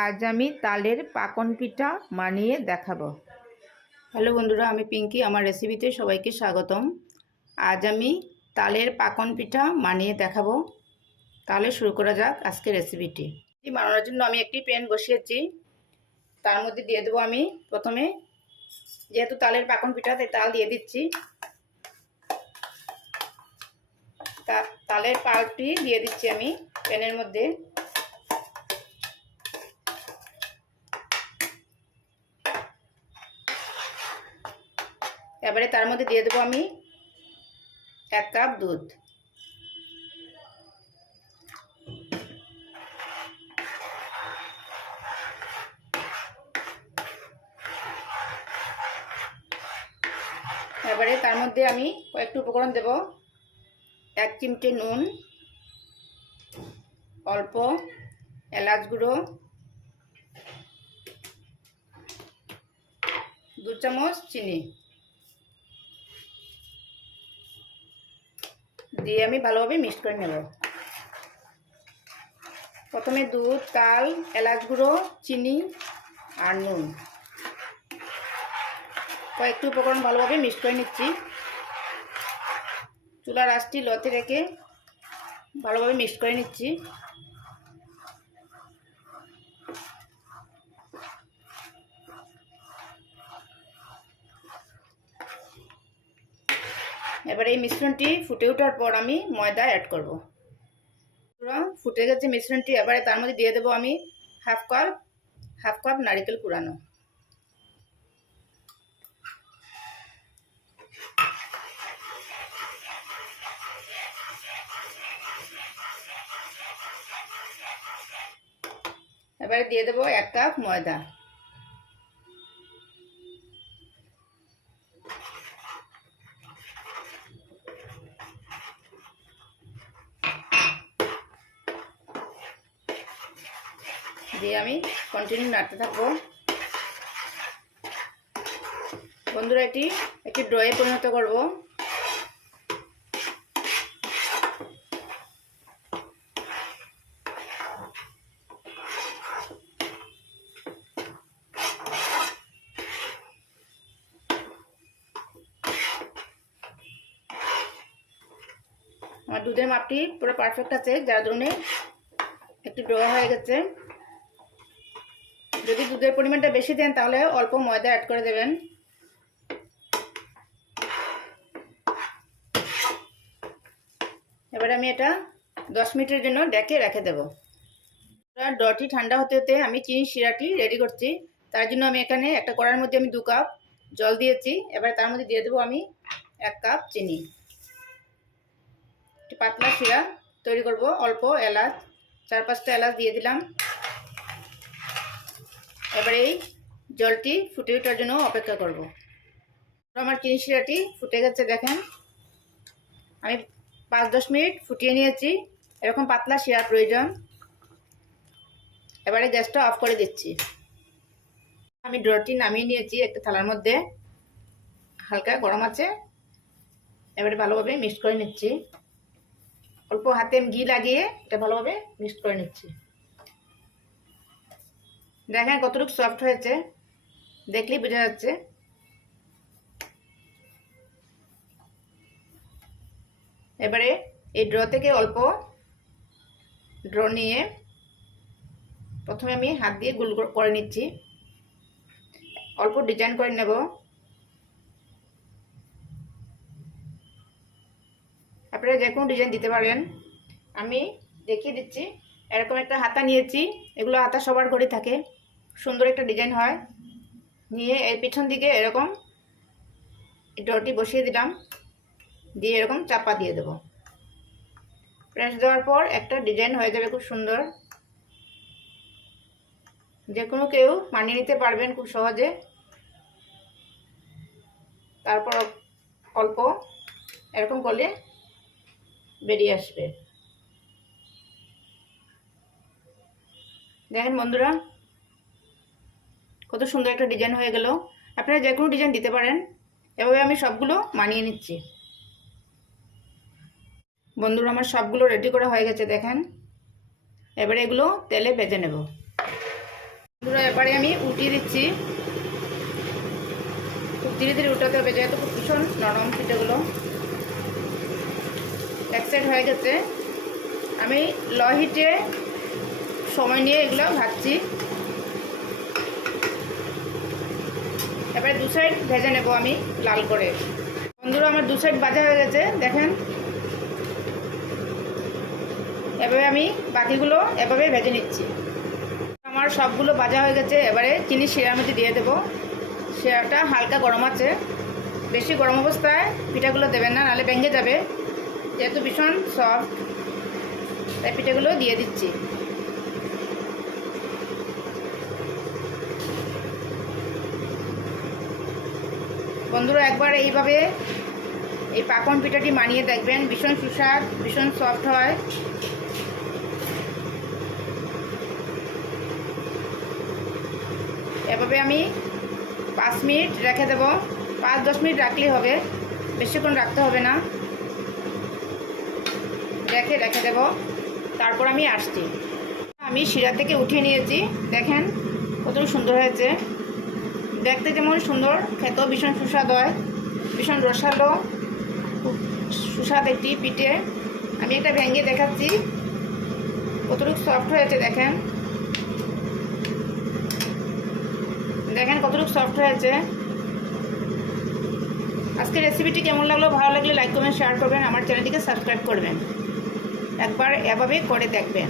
আজ আমি তালের পাকন পিঠা বানিয়ে দেখাবো। হ্যালো বন্ধুরা, আমি পিঙ্কি, আমার রেসিপিতে সবাইকে স্বাগতম। আজ আমি তালের পাকন পিঠা বানিয়ে দেখাবো। তাহলে শুরু করা যাক আজকে রেসিপিটি। এটি বানানোর জন্য আমি একটি প্যান বসিয়েছি। তার মধ্যে দিয়ে দেবো আমি প্রথমে, যেহেতু তালের পাকন পিঠা, তাই তাল দিয়ে দিচ্ছি। তালের পালটি দিয়ে দিচ্ছি আমি প্যানের মধ্যে। এবারে তার মধ্যে দিয়ে দেবো আমি এক কাপ দুধ। এবারে তার মধ্যে আমি কয়েকটি উপকরণ দেব। এক চিমটে নুন, অল্প এলাচ গুঁড়ো, দু চামচ চিনি। দিয়ে আমি ভালোভাবে মিক্স করে নেব। প্রথমে দুধ, তাল, এলাচ গুঁড়ো, চিনি আর নুন। কয়েকটি উপকরণ ভালোভাবে মিক্স করে নিচ্ছি। চুলার আঁচটি লতে রেখে ভালোভাবে মিক্স করে নিচ্ছি। এবার এই মিশ্রণটি ফুটে ওঠার পর আমি ময়দা অ্যাড করব। ফুটে গেছে মিশ্রণটি, এবারে তার মধ্যে দিয়ে দেবো আমি হাফ কাপ হাফ কাপ নারিকেল কুড়ানো। এবারে দিয়ে দেবো এক কাপ ময়দা। দিয়ে আমি কন্টিনিউ নাড়তে থাকব। বন্ধুরা, এটি একটি ড্রয়ে পরিণত করব। আমার দুধের মাপটি পুরো পারফেক্ট আছে, যার জন্যে একটু ড্র হয়ে গেছে। যদি দুধের পরিমাণটা বেশি দেন, তাহলে অল্প ময়দা অ্যাড করে দেবেন। এবারে আমি এটা দশ মিনিটের জন্য ডেকে রেখে দেব। ডটি ঠান্ডা হতে হতে আমি চিনি শিরাটি রেডি করছি। তার জন্য আমি এখানে একটা কড়ার মধ্যে আমি দু কাপ জল দিয়েছি। এবার তার মধ্যে দিয়ে দেবো আমি এক কাপ চিনি। একটি পাতলা শিরা তৈরি করব, অল্প এলাচ, চার পাঁচটা এলাচ দিয়ে দিলাম। এবারে এই জলটি ফুটে ওঠার জন্য অপেক্ষা করব। আমার চিনি শিরাটি ফুটে গেছে, দেখেন। আমি পাঁচ দশ মিনিট ফুটিয়ে নিয়েছি। এরকম পাতলা শিরার প্রয়োজন। এবারে গ্যাসটা অফ করে দিচ্ছি। আমি ড্রটি নামিয়ে নিয়েছি একটা থালার মধ্যে। হালকা গরম আছে। এবারে ভালোভাবে মিক্স করে নিচ্ছি। অল্প হাতে ঘি লাগিয়ে এটা ভালোভাবে মিক্স করে নিচ্ছি। দেখেন কতটুকু সফট হয়েছে। দেখলেই বোঝা যাচ্ছে। এবারে এই ড্র থেকে অল্প ড্র নিয়ে প্রথমে আমি হাত দিয়ে গুল করে নিচ্ছি। অল্প ডিজাইন করে নেব। আপনারা যে কোনো ডিজাইন দিতে পারেন। আমি দেখিয়ে দিচ্ছি, এরকম একটা হাতা নিয়েছি, এগুলো হাতা সবার ঘরে থাকে। সুন্দর একটা ডিজাইন হয়। নিয়ে এর পিছন দিকে এরকম ডটি বসিয়ে দিলাম। দিয়ে এরকম চাপা দিয়ে দেব। প্রেস দেওয়ার পর একটা ডিজাইন হয়ে যাবে খুব সুন্দর। যে কোনো কেউ মানিয়ে নিতে পারবেন খুব সহজে। তারপর অল্প এরকম করলে বেরিয়ে আসবে। দেখেন বন্ধুরা কত সুন্দর একটা ডিজাইন হয়ে গেল। আপনারা যে কোনো ডিজাইন দিতে পারেন। এভাবে আমি সবগুলো মানিয়ে নিচ্ছি। বন্ধুরা, আমার সবগুলো রেডি করা হয়ে গেছে, দেখেন। এবারে এগুলো তেলে ভেজে নেব। বন্ধুরা, এবারে আমি উল্টিয়ে দিচ্ছি। খুব ধীরে ধীরে উল্টাতে হবে, যেহেতু খুব ভীষণ নরম পিঠেগুলো। এক সাইড হয়ে গেছে। আমি ল হিটে সময় নিয়ে এগুলো ভাজছি। এবারে দু সাইড ভেজে নেব আমি লাল করে। বন্ধুরা, আমার দু সাইড ভাজা হয়ে গেছে, দেখেন। এভাবে আমি বাকিগুলো এভাবে ভেজে নিচ্ছি। আমার সবগুলো ভাজা হয়ে গেছে, এবারে চিনি শিরার মধ্যে দিয়ে দেবো। শিরাটা হালকা গরম আছে। বেশি গরম অবস্থায় পিঠাগুলো দেবেন না, নাহলে ভেঙে যাবে। যেহেতু ভীষণ সফট তাই পিঠাগুলো দিয়ে দিচ্ছি। বন্ধুরা, একবার এইভাবে এই পাকন পিঠাটি মানিয়ে দেখবেন। ভীষণ সুস্বাদ, ভীষণ সফট হয়। এভাবে আমি পাঁচ মিনিট রেখে দেবো। পাঁচ, দশ মিনিট রাখলেই হবে। বেশিক্ষণ রাখতে হবে না। রেখে রেখে দেব। তারপর আমি আসছি। আমি শিরা থেকে উঠিয়ে নিয়েছি। দেখেন, কত সুন্দর হয়েছে। দেখতে যেমন সুন্দর, খেতেও ভীষণ সুস্বাদ হয়, ভীষণ রসালো সুস্বাদ একটি পিঠে। আমি এটা ভেঙে দেখাচ্ছি, কতটুকু সফট হয়েছে দেখেন। দেখেন কতটুকু সফট হয়েছে। আজকে রেসিপিটি কেমন লাগল, ভালো লাগলে লাইক করবেন শেয়ার করবেন, আমার চ্যানেলটিকে সাবস্ক্রাইব করবেন। একবার এভাবে করে দেখবেন।